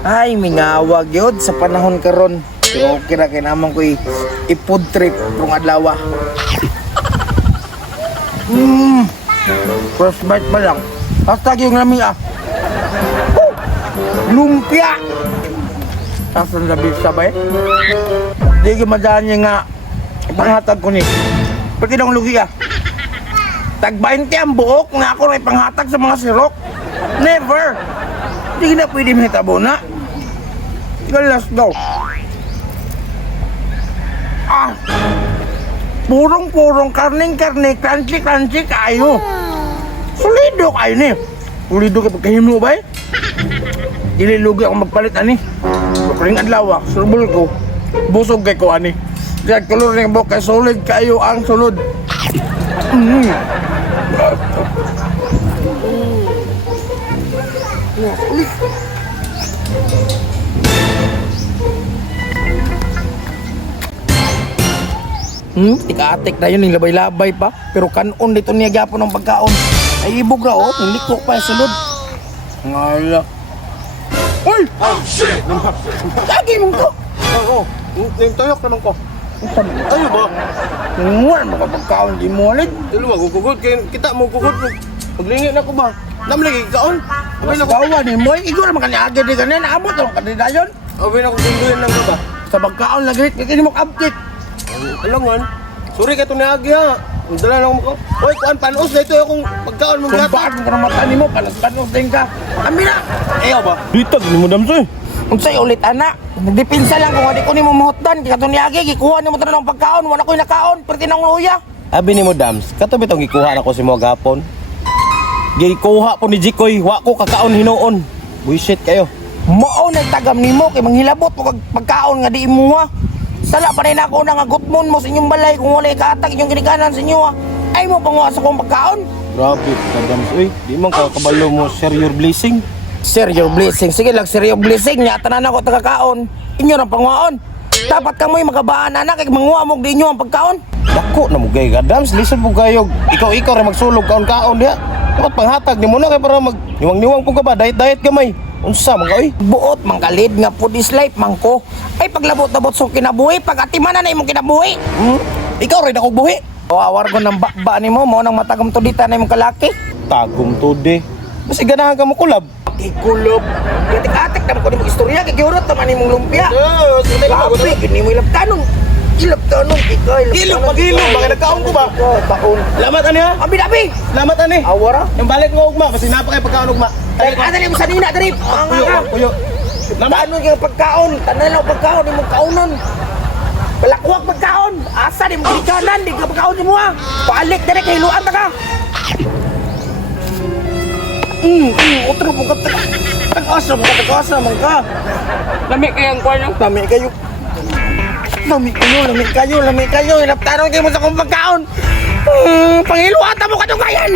Ay, mingawag yun sa panahon karon. Pero okay na kinamang ko i-food trip kung adlaw. First bite pa lang. Hashtag yung lami lumpia. Tapos ang labis sabay. Di gumadaan niya nga panghatag ko ni. Pati nang lugi Tag 20 ang buok nga ako rin panghatag sa mga sirok. Never. Di na pwede mahitabo na. Let's go. Purong-purong karning-karne, crunchy-crunchy kayo. Solido kayo ni. Solido kayo pagkahimo ba Dililugi ako magpalit ani. Ring adlaw surbol ko. Busog kay ko ani. Diyan kalor ning bok kay solid kayo ang sulod. Tika-atik na yun, yung labay-labay pa. Pero kanon dito niya gyapon ng pagkaon. Ay ibog ra hindi ko pa sulod. Ngala. Uy! Oh, shit! Lagi mong to! Oo, yung tuyok naman ko. Ano ba? Ngayon, mga pagkaon di mo ulit. Dilo magugugod, kita mo gugod. Paglingit na ko ba? Namlagi kaon. Mas gawa ni mo, ikaw naman kanya-agad di ganyan. Abot naman kanina yun. Abay na ko gunduyan lang ka ba? Sa pagkaon lagi, hindi mo update. Alangan. Sorry ka ito na agi ha. Dala lang mo ko. Oy, kuan panos na ito akong pagkaon mong Kung gata. bakit mo ka ng mata ni mo, panas-panos din ka. Amin na! Ayaw ba? Ditag ni mo damsoy. Unsay ulit anak, nagdipinsa lang kung di ko ni mo mahutdan. Kaya ito niyagi, gikuha ni mo tayo ng pagkaon. Wala ko'y nakaon, pwede nang luya. Abi ni mo dams, kato bitong gikuha na ko si mo gapon. Gikuha po ni Jikoy, wa ko kakaon hinuon. Buisit kayo. Mao nagtagam ni mo, kay manghilabot mo kag pagkaon nga di mo ha. Sala pa rin ako na nga gutmon mo sa inyong balay kung wala ikatag inyong ginikanan sa inyo ha. Ay mo panguha sa kong pagkaon. Grabe ka dams, uy. Di man ka kabalo mo share your blessing. Sir, your blessing. Sige lang, sir, your blessing. Nya, tanan ako tagakaon. Inyo ng panguhaon. Dapat kamoy magabaan anak, kay manguha mo di inyo ang pagkaon. Dako na mo gay ka dams, lisod mo gayog. Ikaw ra magsulog kaon-kaon diha. Dapat panghatag ni mo na kay para mag niwang-niwang po ka ba, diet gamay. Unsa man ka oy? Buot, mangkalid nga food is life, mangko. Ay paglabot-labot so kinabuhi, pag-atimanan na imong kinabuhi. Ikaw rin ako buhi. Awar ko ng bakba ni mo nang matagam to dita na imong kalaki. Tagom to de. Basi ganahan ka mo kulab. Ikulob. Katik-atik naman ko ni mong istorya, kay giurot naman ni mong lumpia. Grabe, gini mo ilap tanong. Ilap tanong, ikaw Ilog, pag-ilog, baka nagkaon ko ba? Taon. Lamat ani ha? Abi-abi! Lamat ani. Awara? Yung balik mo ugma kasi napakay pagkaon ugma. Adali mo sa nina, Drip. Puyo. Lamat. Tanon yung pagkaon. Tanan lang pagkaon, di mo kaunon. Palakwak pagkaon. Asa di mo ginikanan, di ka pagkaon di mo ha. Paalik na rin, kahiluan na ka. Utro po ka. Tag-asa mo ka. Lami kayang kuan yung. Lami kayo. Hinaptanon kayo mo sa kong pagkaon. Pangiluatan mo ka nung kayan.